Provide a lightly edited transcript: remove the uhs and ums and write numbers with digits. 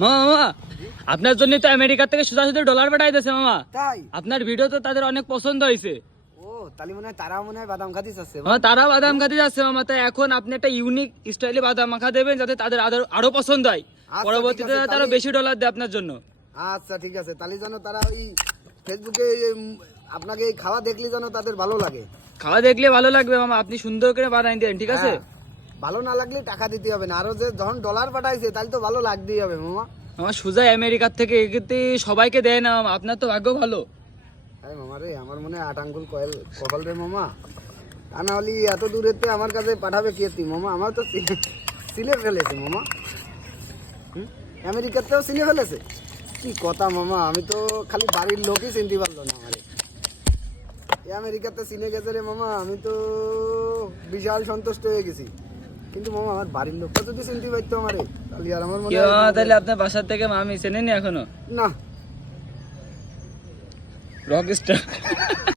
মামা মামা আপনার জন্য তো আমেরিকা থেকে সোজাসুজি ডলার পাঠাই দিয়েছে মামা। তাই? আপনার ভিডিও তো তাদের অনেক পছন্দ হয়েছে। ও তাহলে মনে হয় তারা মনে হয় বাদাম খাতি চাচ্ছে। মামা তারা বাদাম খাতে যাচ্ছে মামা, তাই এখন আপনি একটা ইউনিক স্টাইলে বাদাম মাখা দেবেন যাতে তাদের আরো পছন্দ হয়, আচ্ছা, পরবর্তীতে ঠিক আছে, তারা তাহলে- বেশি ডলার দেয় আপনার জন্য। আচ্ছা ঠিক আছে, তাহলে যেন তারা ওই ফেসবুকে আপনাকে এই খাওয়া দেখলে যেন তাদের ভালো লাগে। খাওয়া দেখলে ভালো লাগবে মামা, আপনি সুন্দর করে বানাই দেন, ঠিক আছে? হ্যাঁ, ভালো না লাগলে টাকা দিতে হবে না, আরো যে যখন ডলার পাঠাইছে তাহলে তো ভালো লাগতেই হবে মামা। মামা সোজা আমেরিকার থেকে এগিয়ে সবাইকে দেয় না মামা, আপনার তো ভাগ্য ভালো। আরে মামা রে, আমার মনে হয় 8 আঙ্গুল কপাল রে মামা। তা না হলে এত দূরেতে আমার কাছে পাঠাবে কে তুই মামা? আমার তো চিনে ফেলেছে মামা। আমেরিকাতেও চিনে ফেলেছে, কি কথা মামা, আমি তো খালি বাড়ির লোকই চিনতে পারলো না আমারে। এই আমেরিকাতে চিনে গেছে রে মামা, আমি তো বিশাল সন্তুষ্ট হয়ে গেছি। কিন্তু মামা আমার বাড়ির লোকটা যদি চিনতে পারতো আমারে, তাহলে আর আমার মনে কি মামা, হয় তাহলে আপনার বাসার থেকে মামি চেনেনি এখনো? না। Rock star.